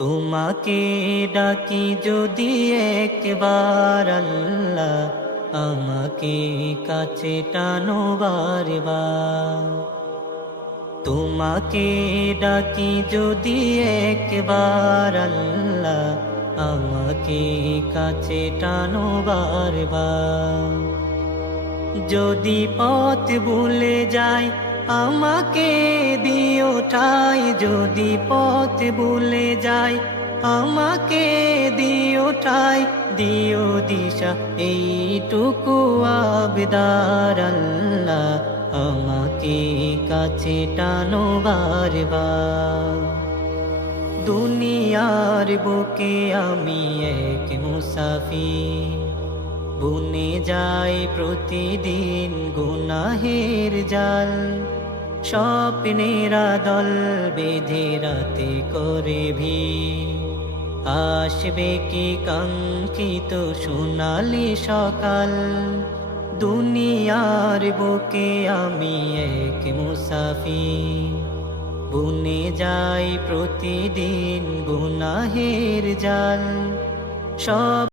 তোমাকে ডাকি যদি একবার আল্লাহ, আমাকে কাছে টানো বারবার। তোমাকে ডাকি যদি একবার আল্লাহ, আমাকে কাছে টানো বারবার। যদি পথ ভুলে যাই আমাকে দিও ঠাই, যদি পথ ভুলে যাই আমাকে দিও ঠাই, দিও দিশা এইটুকু আবদার আল্লাহ, আমাকে কাছে টানো বারবার। দুনিয়ার বুকে আমি এক মুসাফির, বুনে যায় প্রতিদিন গুনাহের জাল। স্বপ্নেরা দল বেঁধে রাতে করে ভিড়, আসবে কি কাঙ্ক্ষিত সোনালি সকাল। দুনিয়ার বুকে আমি এক মুসাফির, বুনে যায় প্রতিদিন গুনাহের জাল। সব